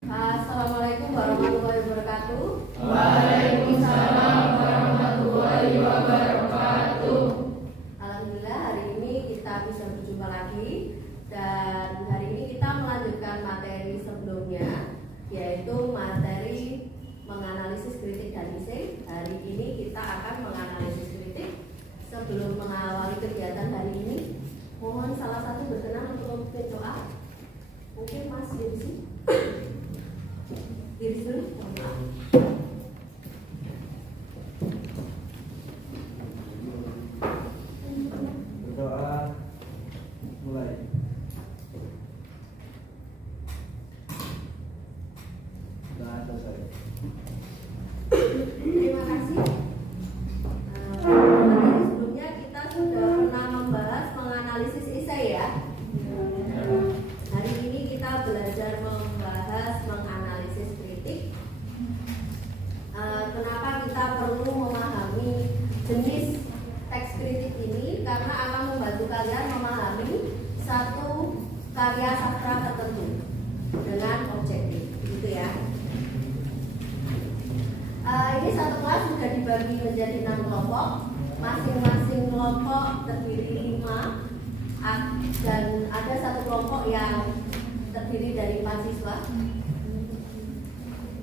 Assalamualaikum warahmatullahi wabarakatuh. Waalaikumsalam warahmatullahi wabarakatuh. Alhamdulillah hari ini kita bisa berjumpa lagi, dan hari ini kita melanjutkan materi sebelumnya, yaitu materi menganalisis kritik dan ising. Hari ini kita akan menganalisis kritik. Sebelum mengawali kegiatan hari ini, mohon salah satu berkenan untuk memimpin doa. Mungkin Mas Dirsi. Diri dulu, mohon maaf. Berdoa mulai. Sudah selesai. Terima kasih. Materi sebelumnya kita sudah pernah membahas menganalisis esai ya. Hari ini kita belajar membahas menganalisis kritik. Kenapa kita perlu memahami jenis teks kritik ini? Karena akan membantu kalian memahami satu karya sastra tertentu dengan objektif, gitu ya. Ini satu kelas sudah dibagi menjadi 6 kelompok. Masing-masing kelompok terdiri 5, dan ada satu kelompok yang terdiri dari 4 siswa.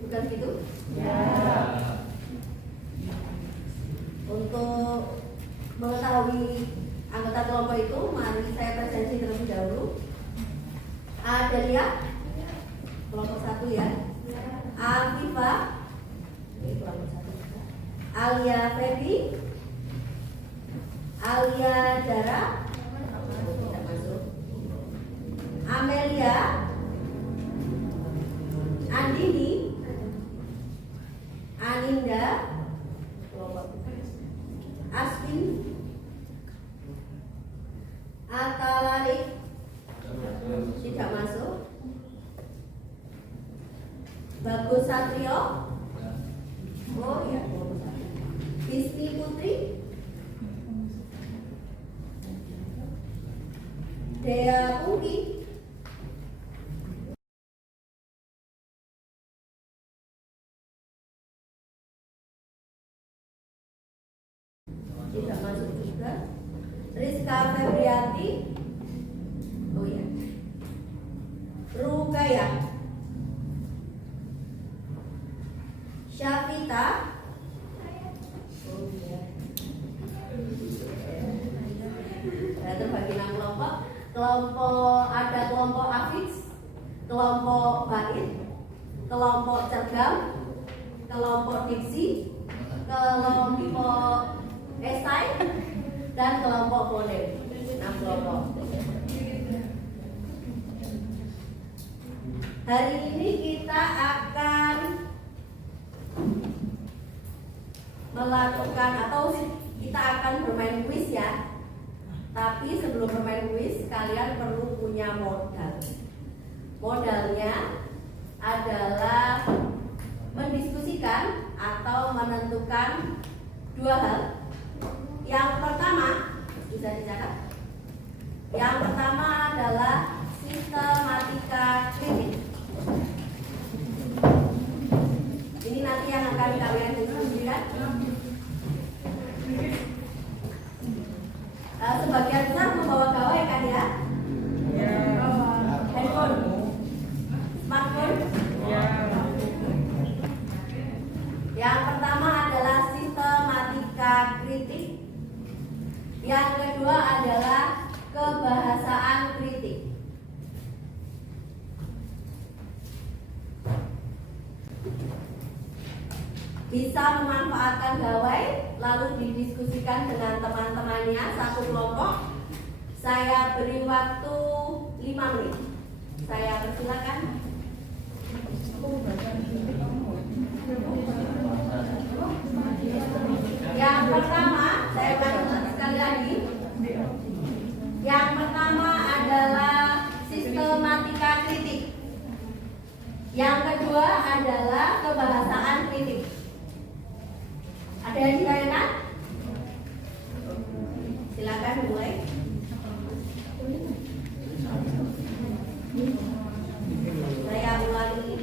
Bukan gitu? Ya. Untuk mengetahui anggota kelompok itu, mari saya presensi terlebih dahulu. Ada lihat kelompok 1 ya. Afifah, ini kelompok 1 juga. Alia Feby, Alia Dara, tidak masuk. Amelia, Andini, Aninda, Aswin, Atalalik, tidak masuk. Bagus Satrio, oh ya, Bisni Putri, Dea Pungki, tidak masuk juga. Rizka Febrianti, oh ya, Rukaya, Syafita, oh ya, terbagi 6 kelompok. Ada kelompok Afix, kelompok Bait, kelompok Cergam, kelompok Diksi, kelompok Esai, dan kelompok Fonem. 6 kelompok. Hari ini kita akan melakukan atau kita akan bermain kuis ya. Tapi sebelum bermain kuis, kalian perlu punya modal. Modalnya adalah mendiskusikan atau menentukan 2 hal. Yang pertama, bisa dicatat. Yang pertama adalah sistematika kritik. Ini nanti yang akan kalian diskusikan. Sebagian besar membawa gawai kan ya? Handphone, smartphone. Yang pertama adalah sistematika kritik. Yang kedua adalah kebahasaan kritik. Bisa memanfaatkan gawai lalu didiskusikan dengan teman-temannya satu kelompok. Saya beri waktu 5 menit. Saya persilakan. Yang pertama, saya ulangi sekali lagi. Yang pertama adalah sistematika kritik. Yang kedua adalah kebahasaan kritik. Ada yang ditanyakan? Silakan mulai. Saya ulangi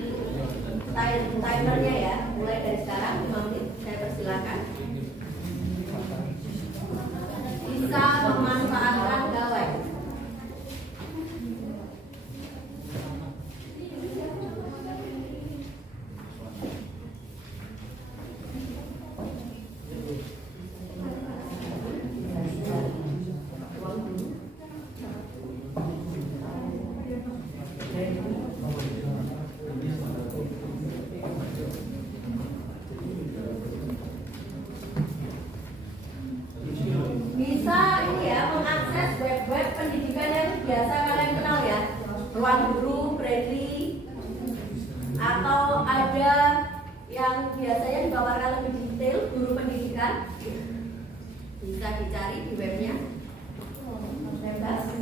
Ruang guru, Bradley, atau ada yang biasanya dipaparkan lebih detail, guru pendidikan, bisa dicari di webnya. Bebas.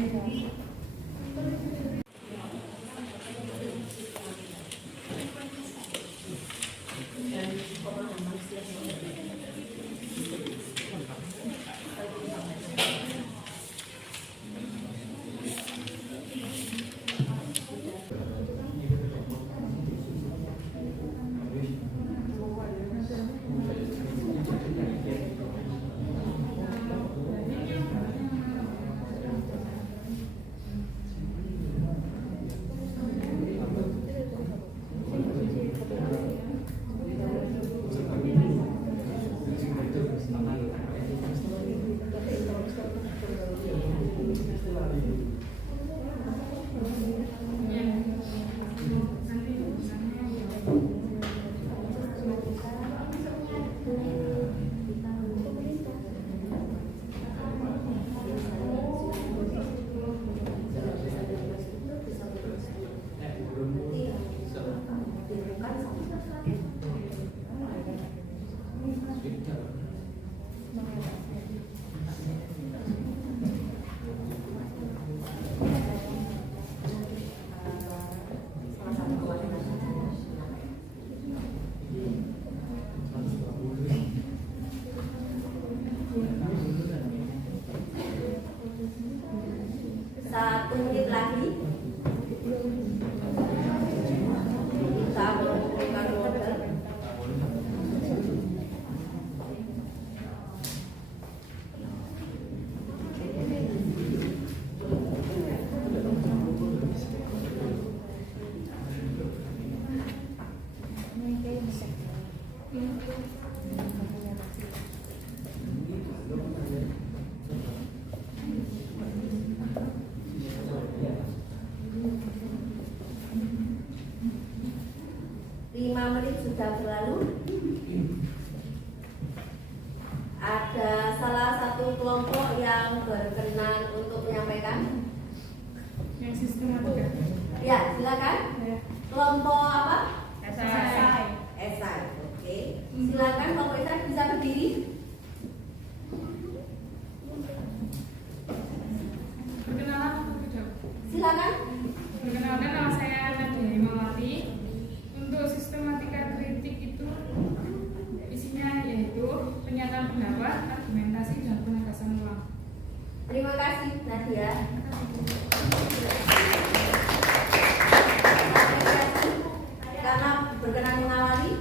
Satu menit lagi kita mengumpulkan modal. Sudah berlalu. Ada salah satu kelompok yang berkenan untuk menyampaikan. Yang sistematika. Ya, silakan. Kelompok apa? Esai. Esai. Oke. Silakan kelompok esai bisa berdiri. Perkenalan atau tidak? Silakan. Perkenalkan, nama saya Nadia Himawati. Untuk sistematika kritik itu isinya yaitu pernyataan pendapat, argumentasi, dan penegasan ulang. Terima kasih Nadia. Karena berkenan mengawali,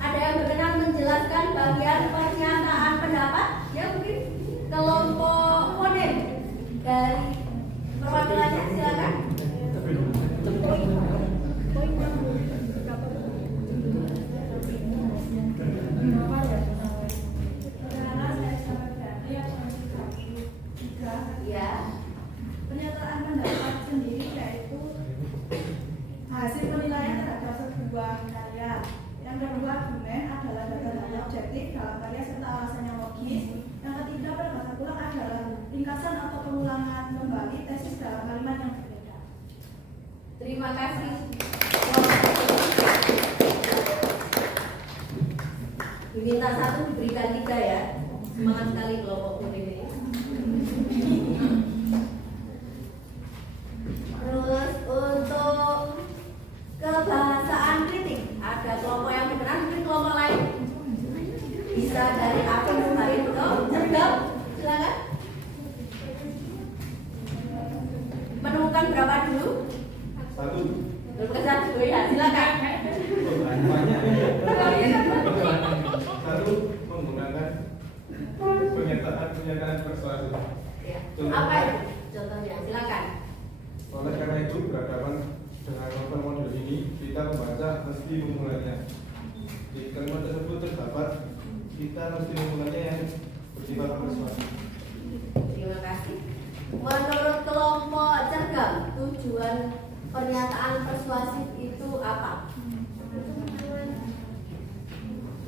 ada yang berkenan menjelaskan bagian pernyataan pendapat, ya mungkin kelompok fonem dari perwakilannya silakan. Ya. Pernyataan pendapat sendiri yaitu hasil penilaian terhadap sebuah karya. Yang kedua, argumen adalah data-data objektif dalam karya serta alasan yang logis. Yang ketiga, penegasan ulang adalah ringkasan atau pengulangan kembali tesis dalam kalimat yang berbeda. Terima kasih. Diminta satu diberikan 3 ya. Semangat sekali kelompok ini. Terus untuk kebahasaan kritik ada kelompok yang berkenan, mungkin kelompok lain bisa dari Afif Barito, Cergam, silakan. Menemukan berapa dulu? 1. Menemukan 1 ya, silakan. Satu, menggunakan pernyataan persuasif. Ya. Apa itu? Contohnya, silakan. Oleh karena itu, berhadapan dengan novel model ini, kita membaca mesti memulainya. Di kalimat tersebut terdapat kita mesti memulainya yang bersifat persuasif. Terima kasih. Menurut kelompok Cergam, tujuan pernyataan persuasif itu apa?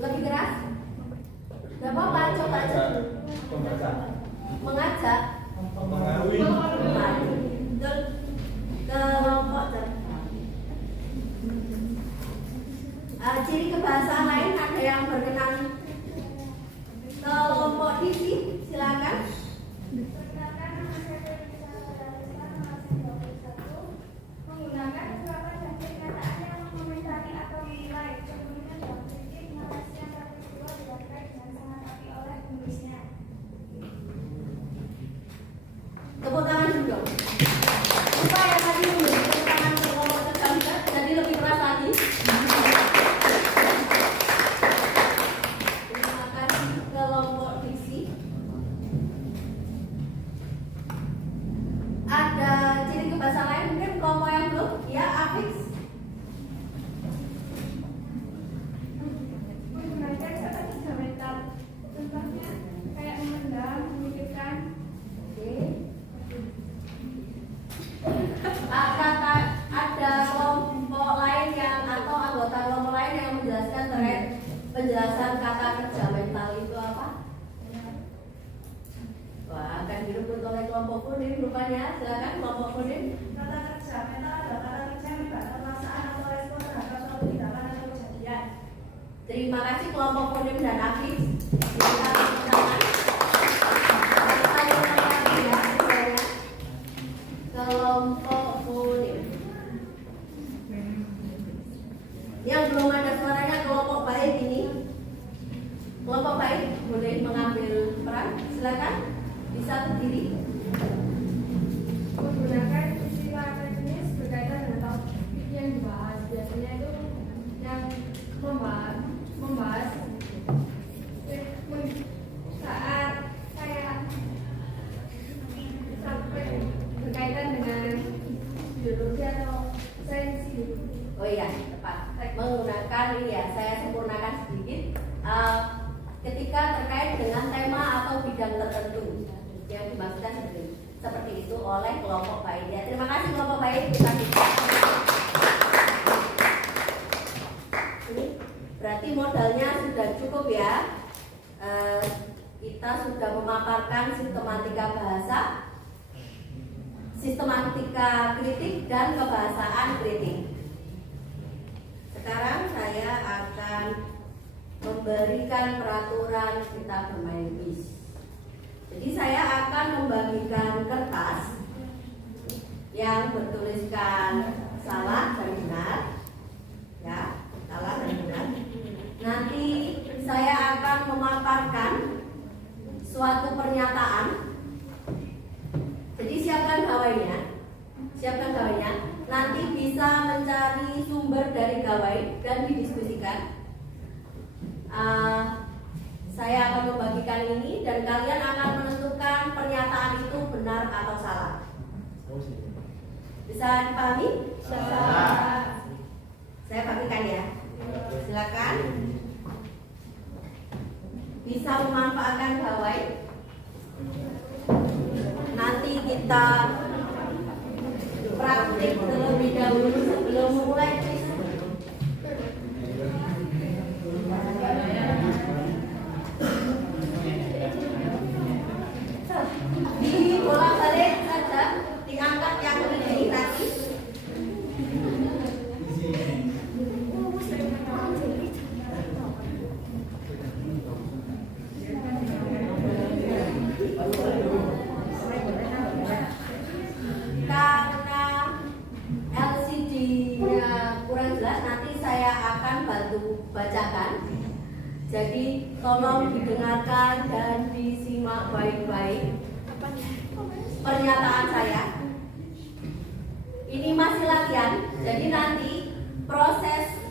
Lebih keras? Gak apa-apa, coba aja. Mengajak. Mengaruhi. Kelompok Cergam. dong. Lupa ya tadi memberi tepuk tangan untuk kelompok terjam juga, jadi lebih keras lagi. Terima kasih kelompok diksi. Ada ciri kebahasa lain mungkin kelompok yang belum? Ya, Afix. Menggunakan kata kerja mental, contohnya kayak memendam, memikirkan. Oke. Ada kelompok lain yang atau anggota kelompok lain yang menjelaskan terkait penjelasan kata kerja mental itu apa? Wah, akan direbut oleh kelompok kuning rupanya. Silakan kelompok kuning. Kata kerja mental adalah kata kerja yang melibatkan perasaan atau respon terhadap suatu tindakan atau kejadian. Terima kasih kelompok kuning dan Afif. Kita tepuk tangan. Kita ulang lagi ya suaranya. Kelompok kuning. Yang belum ada suaranya kelompok baik ini. Kelompok baik boleh mengambil peran. Silakan. Bisa berdiri. Menggunakan istilah akademis berkaitan dengan topik yang dibahas. Biasanya itu yang membahas saat saya sampai berkaitan dengan biologi atau sains gitu. Oh iya, tepat. Menggunakan ini ya, saya sempurnakan sedikit. Ketika terkait dengan tema atau bidang tertentu yang dimaksudkan seperti itu oleh kelompok baik ya. Terima kasih kelompok baik. Kita ini berarti modalnya sudah cukup ya. Kita sudah memaparkan sistematika bahasa, sistematika kritik dan kebahasaan kritik. Sekarang saya akan memberikan peraturan kita bermain quiz. Jadi saya akan membagikan kertas yang bertuliskan salah dan benar, ya, salah dan benar. Nanti saya akan memaparkan suatu pernyataan. Jadi siapkan gawainya, Nanti bisa mencari sumber dari gawai dan didiskusikan. Saya akan membagikan ini dan kalian akan menentukan pernyataan itu benar atau salah. Bisa dipahami? Bisa. Saya bagikan ya. Silakan. Bisa memanfaatkan gawai. Nanti kita praktik terlebih dahulu sebelum mulai quiz. Dibolak-balik saja, diangkat yang lebih tadi. Karena LCD-nya kurang jelas, nanti saya akan bantu bacakan. Jadi tolong didengarkan dan disimak baik-baik pernyataan saya. Ini masih latihan, jadi nanti proses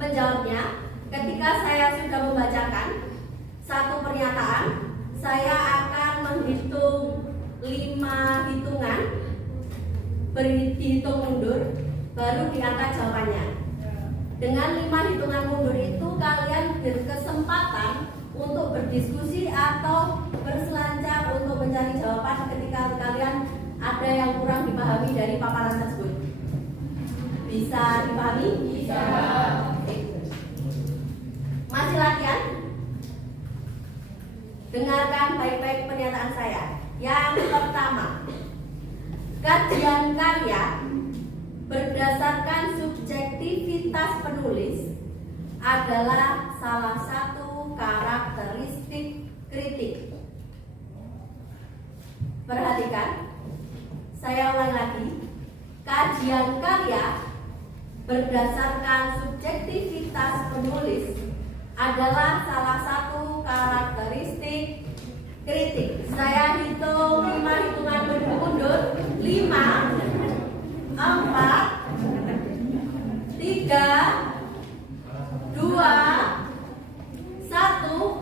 menjawabnya ketika saya sudah membacakan satu pernyataan, saya akan menghitung 5 hitungan, dihitung mundur, baru diangkat jawabannya. Dengan 5 hitungan mundur itu kalian berkesempatan untuk berdiskusi atau berselancar untuk mencari jawaban ketika kalian ada yang kurang dipahami dari paparan tersebut. Bisa dipahami? Bisa. Masih latihan? Dengarkan baik-baik pernyataan saya. Yang pertama, kajian karya berdasarkan subjektivitas penulis adalah salah satu karakteristik kritik. Perhatikan, saya ulang lagi. Kajian karya berdasarkan subjektivitas penulis adalah salah satu karakteristik kritik. Saya hitung 5 hitungan mundur.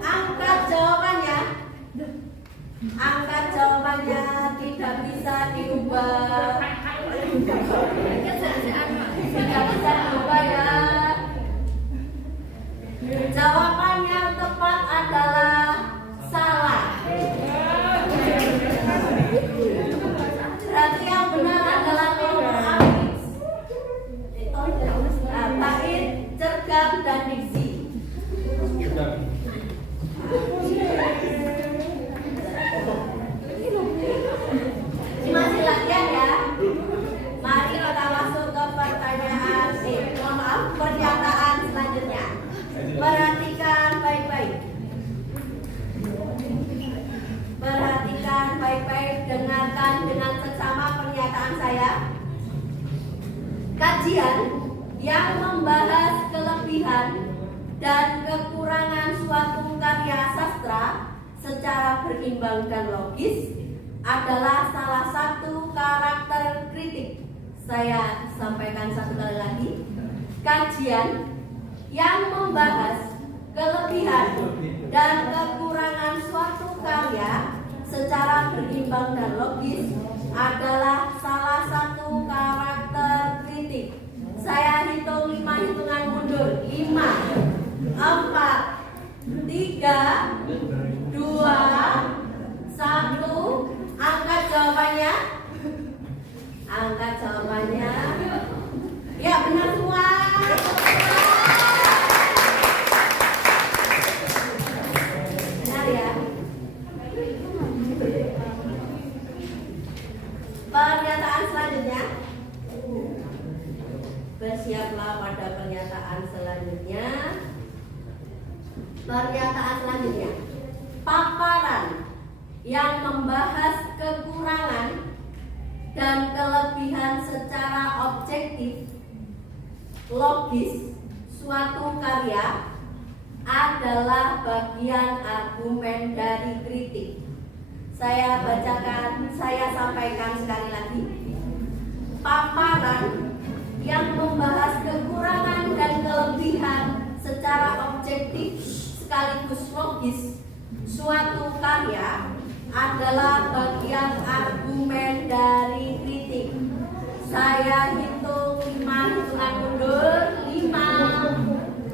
Angkat jawabannya. Angkat jawabannya, tidak bisa diubah. Tidak bisa diubah ya. Jawaban yang tepat adalah salah. Berarti yang benar adalah nomor Apix. Bait, cergam, dan diksi. Masih latihan ya. Mari kita masuk ke pernyataan selanjutnya. Perhatikan baik-baik. Perhatikan baik-baik, dengarkan dengan seksama pernyataan saya. Kajian yang membahas kelebihan dan kekurangan suatu karya sastra secara berimbang dan logis adalah salah satu karakter kritik. Saya sampaikan satu kali lagi. Kajian yang membahas kelebihan dan kekurangan suatu karya secara berimbang dan logis adalah salah satu karakter kritik. Saya hitung 5 hitungan mundur. 5, 4, 3, 2, 1. Angkat jawabannya. Angkat jawabannya. Ya, benar semua. Benar ya. Pernyataan selanjutnya. Bersiaplah pada pernyataan selanjutnya. Pernyataan selanjutnya. Paparan yang membahas kekurangan dan kelebihan secara objektif, logis suatu karya adalah bagian argumen dari kritik. Saya bacakan, saya sampaikan sekali lagi. Paparan yang membahas kekurangan dan kelebihan secara objektif sekaligus logis suatu karya adalah bagian argumen dari kritik. Saya hitung 5 hitungan mundur. 5,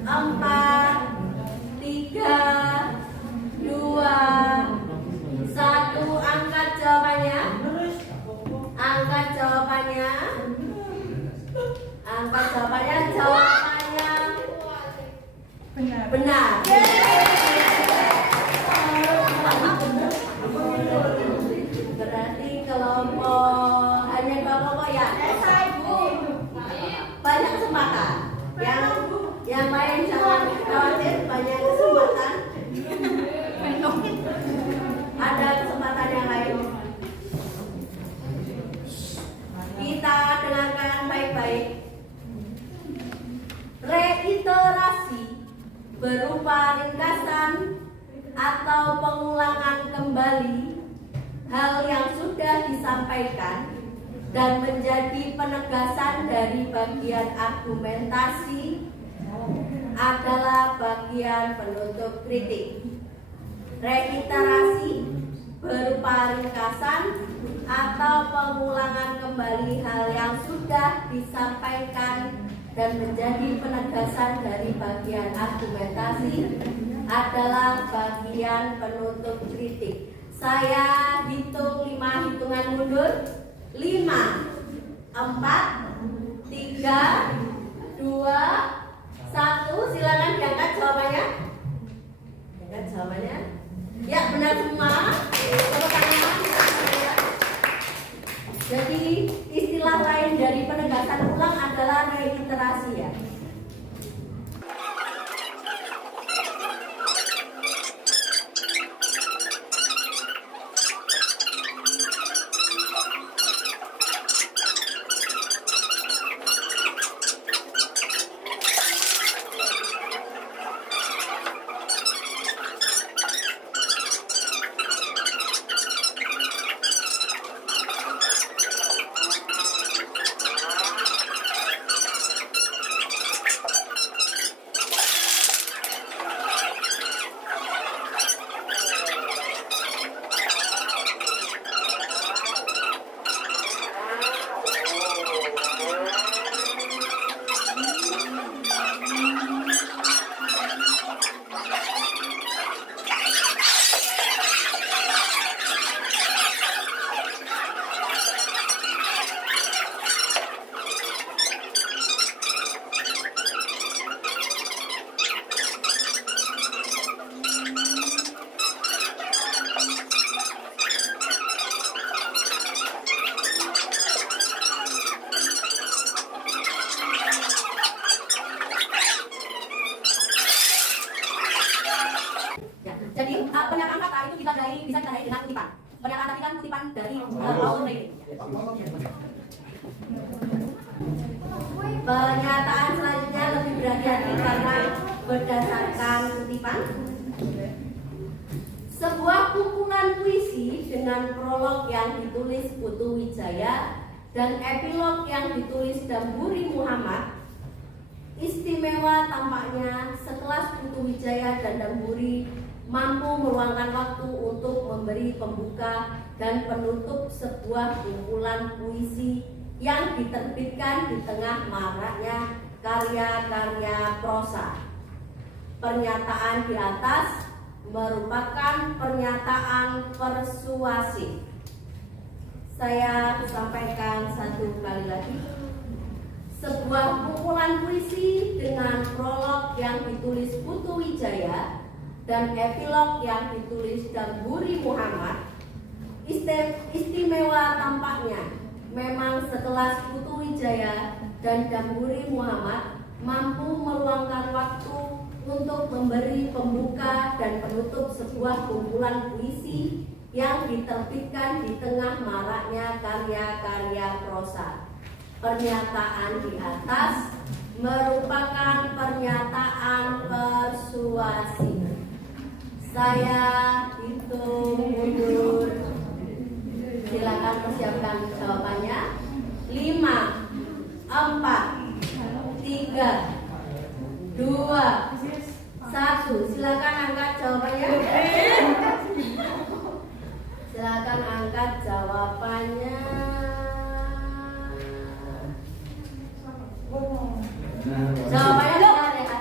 4, 3, 2, 1. Angkat jawabannya. Angkat jawabannya. Angkat jawabannya. Jawabannya benar. Berarti kelompok hanya 2 kelompok ya. Banyak kesempatan. Yang lain jangan khawatir, banyak kesempatan. Ada kesempatan yang lain. Kita dengarkan baik-baik. Reiterasi berupa ringkasan atau pengulangan kembali hal yang sudah disampaikan dan menjadi penegasan dari bagian argumentasi adalah bagian penutup kritik. Reiterasi berupa ringkasan atau pengulangan kembali hal yang sudah disampaikan dan menjadi penegasan dari bagian argumentasi adalah bagian penutup kritik. Saya hitung 5 hitungan mundur. 5, 4, 3, 2, 1. Silakan diangkat jawabannya. Diangkat jawabannya. Ya, benar semua. Tepuk tangan. Jadi istilah lain dari penegasan ulang adalah reiterasi ya. perhatikan kutipan dari Paulo Freire. Pernyataan selanjutnya lebih berhati-hati karena berdasarkan kutipan. Sebuah kumpulan puisi dengan prolog yang ditulis Putu Wijaya dan epilog yang ditulis Damburi Muhammad. Istimewa tampaknya sekelas Putu Wijaya dan Damburi mampu meluangkan waktu untuk memberi pembuka dan penutup sebuah kumpulan puisi yang diterbitkan di tengah maraknya karya-karya prosa. Pernyataan di atas merupakan pernyataan persuasif. Saya sampaikan satu kali lagi. Sebuah kumpulan puisi dengan prolog yang ditulis Putu Wijaya dan epilog yang ditulis Damburi Muhammad. Istimewa tampaknya memang sekelas Putu Wijaya dan Damburi Muhammad mampu meluangkan waktu untuk memberi pembuka dan penutup sebuah kumpulan puisi yang diterbitkan di tengah maraknya karya-karya prosa. Pernyataan di atas merupakan pernyataan persuasif. Saya hitung mundur. Silakan persiapkan jawabannya. 5, 4, 3, 2, 1. Silakan angkat jawabannya. Silakan angkat jawabannya. Jawabannya benar ya.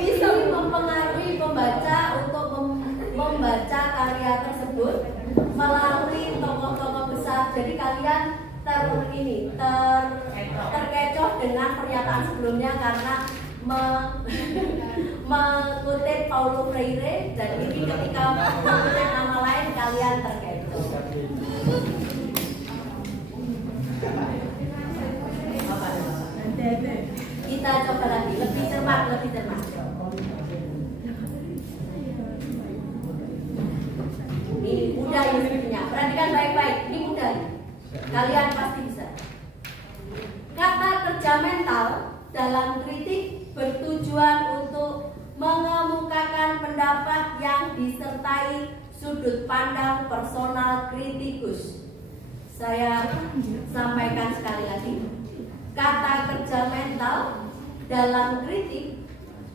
Bisa mempengaruhi pembaca untuk membaca karya tersebut melalui tokoh-tokoh besar. Jadi kalian terkecoh dengan pernyataan sebelumnya karena mengutip Paulo Freire, dan ini ketika mengutip nama lain kalian terkecoh. Kita coba lagi, lebih cermat. Ini mudah ini sebenarnya. Perhatikan baik-baik, ini mudah. Kalian pasti bisa. Kata kerja mental dalam kritik bertujuan untuk mengemukakan pendapat yang disertai sudut pandang personal kritikus. Saya sampaikan sekali lagi. Kata kerja mental dalam kritik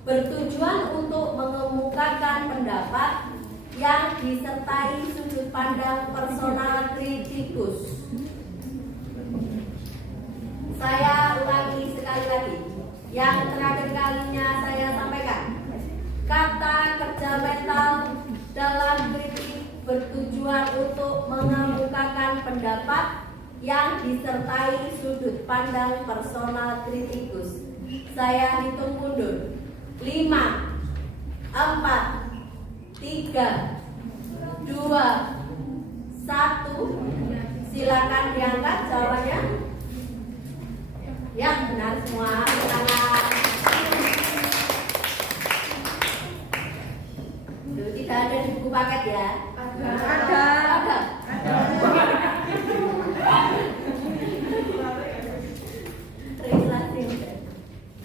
bertujuan untuk mengemukakan pendapat yang disertai sudut pandang personal kritikus. Saya ulangi sekali lagi. Yang terakhir kalinya saya sampaikan. Kata kerja mental dalam kritik bertujuan untuk mengemukakan pendapat yang disertai sudut pandang personal kritikus. Saya hitung mundur. 5, 4, 3, 2, 1. Silakan diangkat jawabannya. Ya, benar semua. Tangan. Tidak ada di buku paket ya? Ada.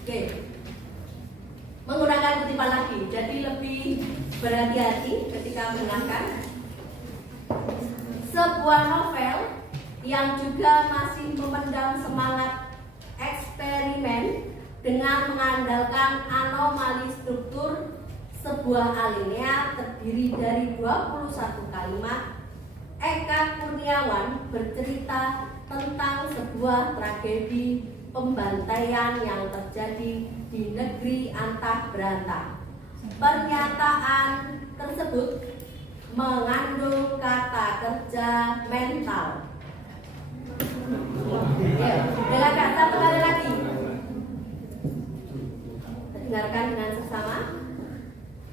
Oke. Menggunakan kutipan lagi, jadi lebih berhati-hati ketika mendengarkan. Sebuah novel yang juga masih memendam semangat eksperimen dengan mengandalkan anomali struktur. Sebuah alinea terdiri dari 21 kalimat. Eka Kurniawan bercerita tentang sebuah tragedi pembantaian yang terjadi di negeri antah berantah. Pernyataan tersebut mengandung kata kerja mental. Ya, dengarkan satu kali lagi. Dengarkan dengan seksama.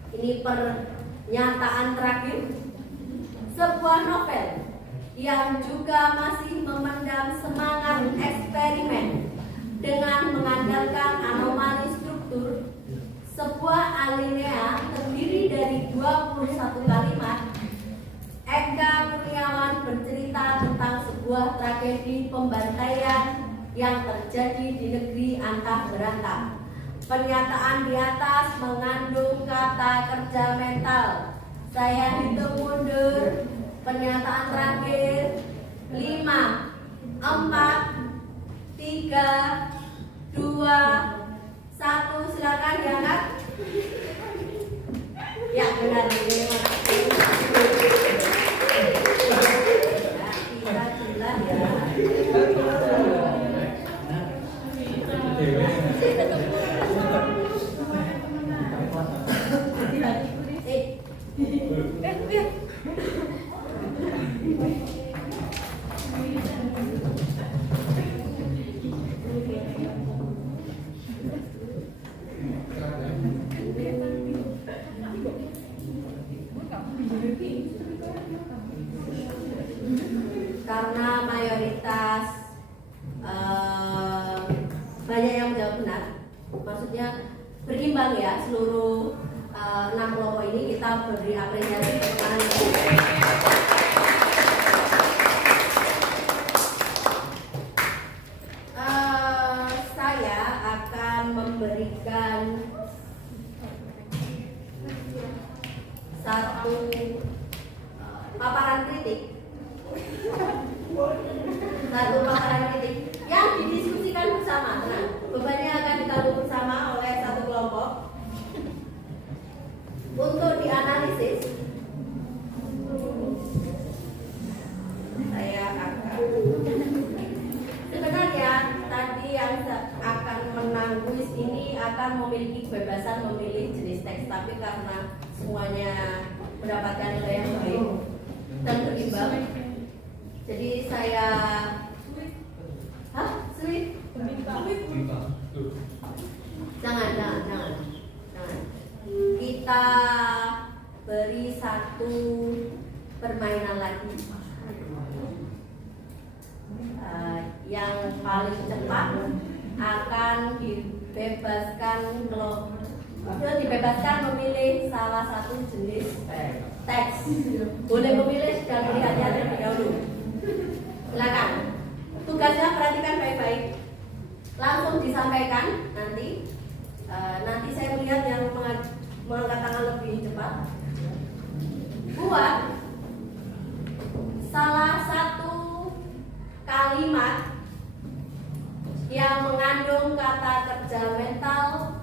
Ini pernyataan terakhir. Sebuah novel yang juga masih memendam semangat eksperimen dengan mengandalkan anomali struktur. Sebuah alinea terdiri dari 21 kalimat, Eka Kurniawan bercerita tentang sebuah tragedi pembantaian yang terjadi di negeri antah berantah. Pernyataan di atas mengandung kata kerja mental. Saya hitung mundur. Pernyataan terakhir 5, 4, 3, 2, 1. Silakan diangkat. Ya benar, terima kasih. Kita jelas ya. Karena mayoritas banyak yang menjawab benar, maksudnya berimbang ya, seluruh 6 kelompok ini kita beri apresiasi. Saya akan memberikan satu paparan kritik, yang didiskusikan bersama. Nah, bebannya akan ditanggung bersama oleh satu kelompok untuk dianalisis. Saya akan sebenarnya tadi yang akan menang kuis ini akan memiliki kebebasan memilih jenis teks, tapi karena semuanya mendapatkan nilai yang baik dan berimbang, jadi saya jangan. Kita beri satu permainan lagi. Yang paling cepat akan dibebaskan memilih salah satu jenis teks. Boleh memilih dan melihatnya terlebih dahulu. Silakan. Tugasnya perhatikan baik-baik. Langsung disampaikan nanti. Nanti saya melihat yang mengangkat tangan lebih cepat. Buat salah satu kalimat yang mengandung kata kerja mental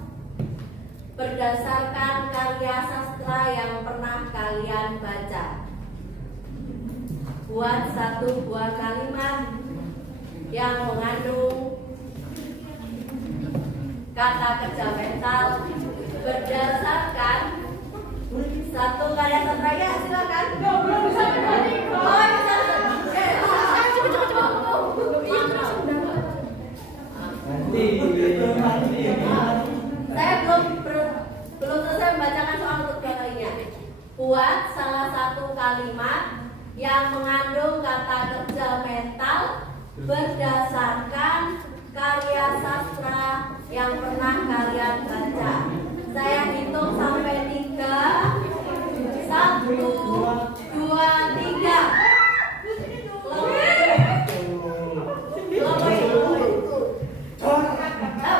berdasarkan karya sastra yang pernah kalian baca. Buat satu buah kalimat yang mengandung kata kerja mental berdasarkan satu karya sastra. Ya, silakan. Belum bisa berani. Oh, bisa. Saya belum selesai membacakan soal untuk kalinya. Buat salah satu kalimat yang mengandung kata kerja mental berdasarkan karya sastra yang pernah kalian baca. Saya hitung sampai 3. 1, 2, 3.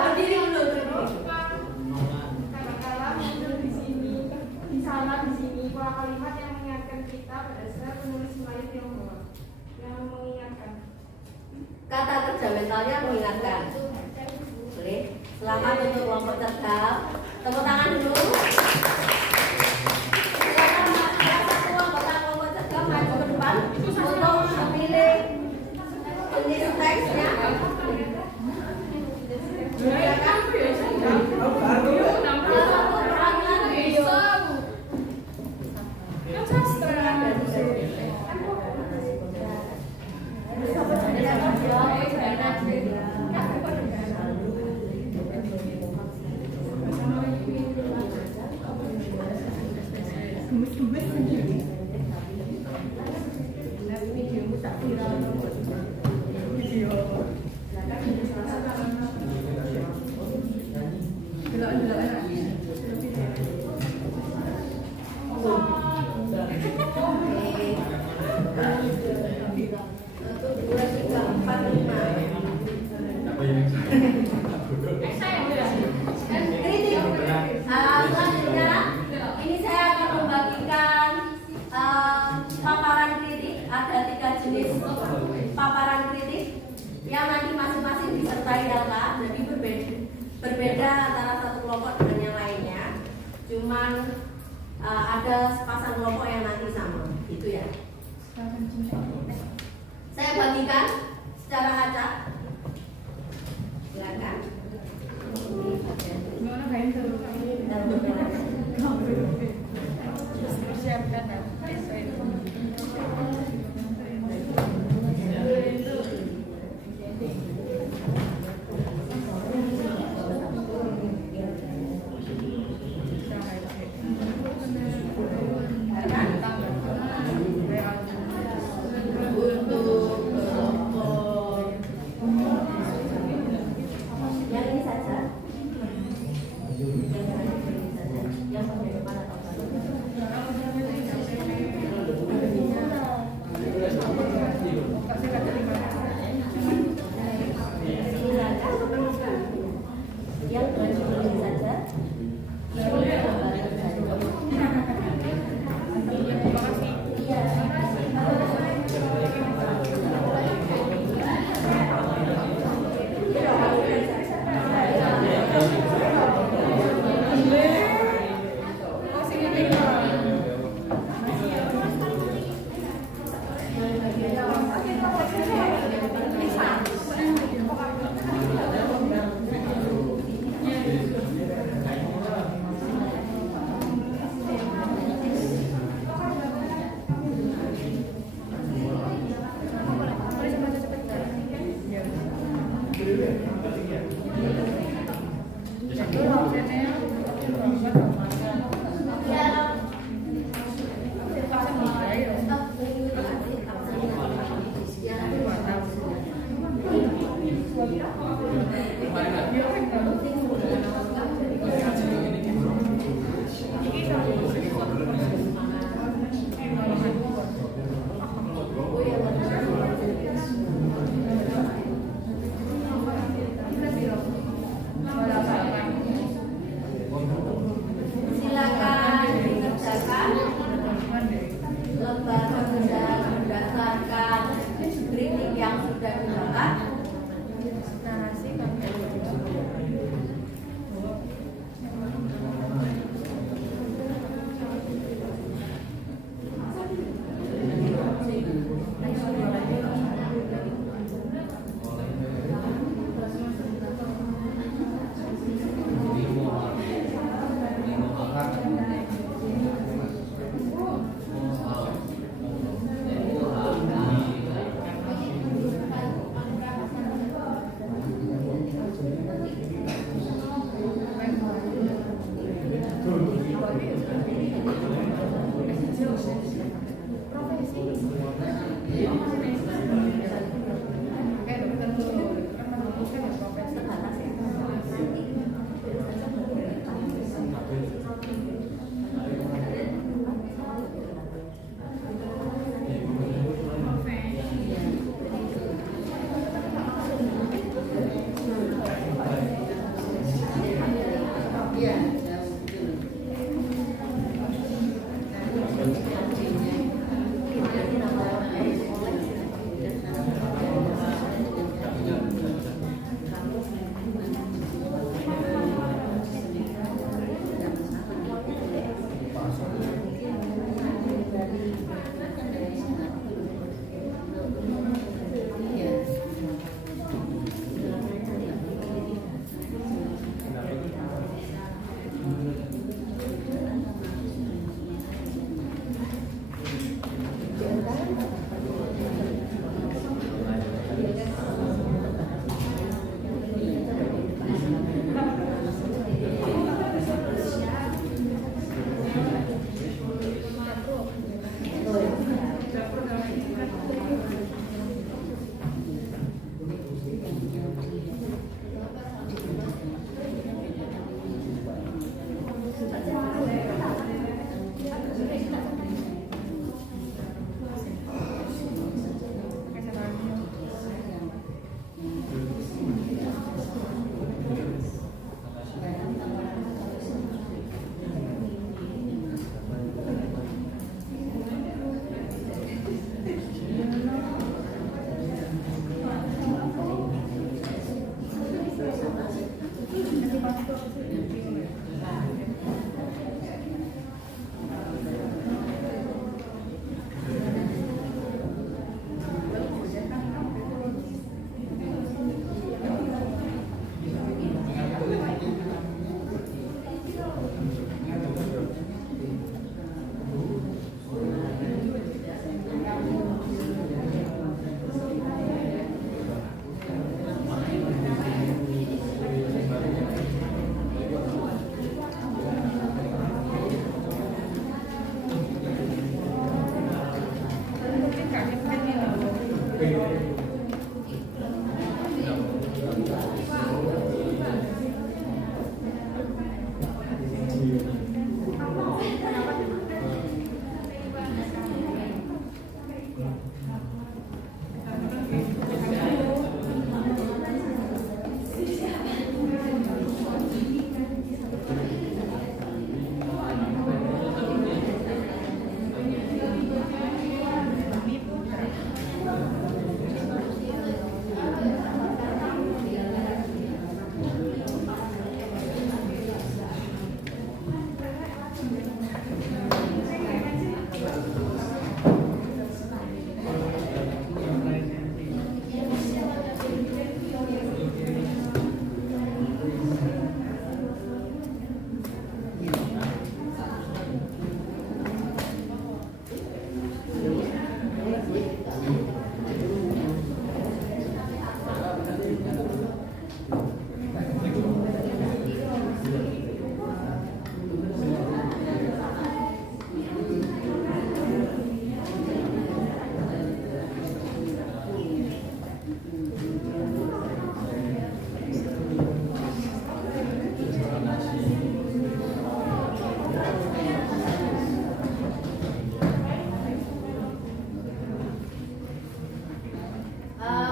Berdiri dulu. Di sini pola kalimat yang mengingatkan kita pada saat penulis Melayu Tionghoa yang mengingatkan. Kata kerja mentalnya mengingatkan. Boleh. Selamat untuk kelompok cerdas. Tepuk tangan dulu. Silakan satu anggota kelompok cerdas maju ke depan untuk memilih jenis teksnya. Silakan. paparan kritik yang nanti masing-masing disertai LK, jadi berbeda antara satu kelompok dengan yang lainnya. Cuman ada sepasang kelompok yang nanti sama, gitu ya. Saya bagikan secara acak. Silakan.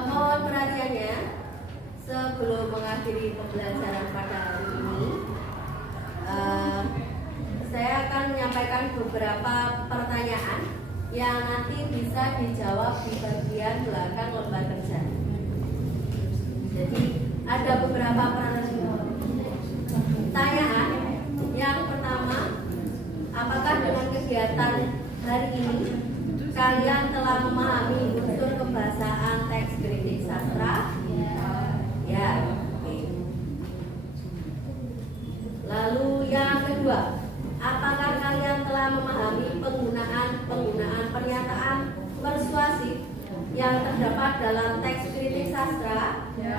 Mohon perhatiannya sebelum mengakhiri pembelajaran pada hari ini. Saya akan menyampaikan beberapa pertanyaan yang nanti bisa dijawab di bagian belakang lembar kerja. Jadi ada beberapa pertanyaan. Yang pertama, apakah dengan kegiatan hari ini kalian telah memahami unsur kebahasaan teks kritik sastra? Ya. Oke. Lalu yang kedua, apakah kalian telah memahami penggunaan pernyataan persuasif yang terdapat dalam teks kritik sastra? Ya.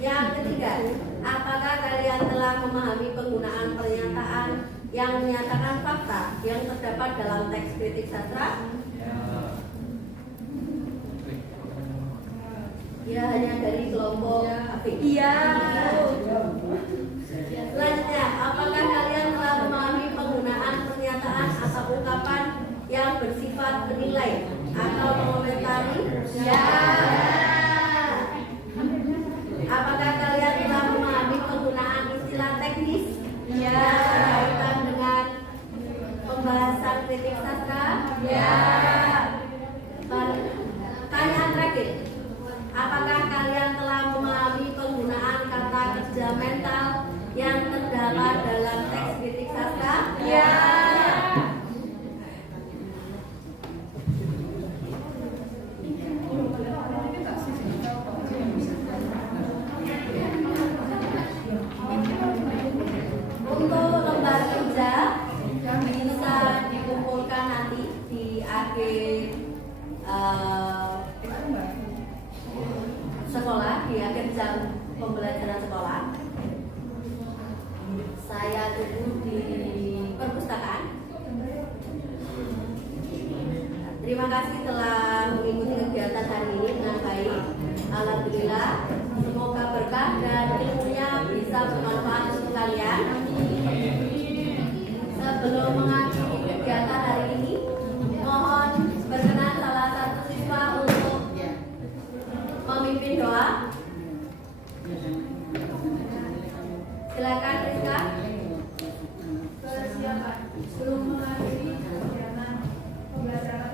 Yang ketiga, apakah kalian telah memahami penggunaan pernyataan yang menyatakan fakta yang terdapat dalam teks kritik sastra? Ya, hanya dari kelompok AP. Iya. Selanjutnya, apakah kalian telah memahami penggunaan pernyataan atau ungkapan yang bersifat menilai atau mengomentari? Ya. Apakah kalian telah memahami penggunaan istilah teknis? Ya. Berkaitan dengan pembahasan kritik sastra? Ya. Pertanyaan terakhir. Apakah kalian telah memahami penggunaan kata kerja mental yang terdapat dalam teks kritik sastra? Ya. Untuk lembar kerja bisa dikumpulkan nanti di akhir sekolah, di akhir jam pembelajaran sekolah. Saya tunggu di perpustakaan. Terima kasih telah mengikuti kegiatan hari ini dengan baik. Alhamdulillah, semoga berkah dan ilmunya bisa bermanfaat untuk kalian. Sebelum mengakhiri kegiatan hari ini, mohon berkenan salah satu siswa untuk memimpin doa. Silakan Rizka. Persiapan sebelum mengakhiri kegiatan pembelajaran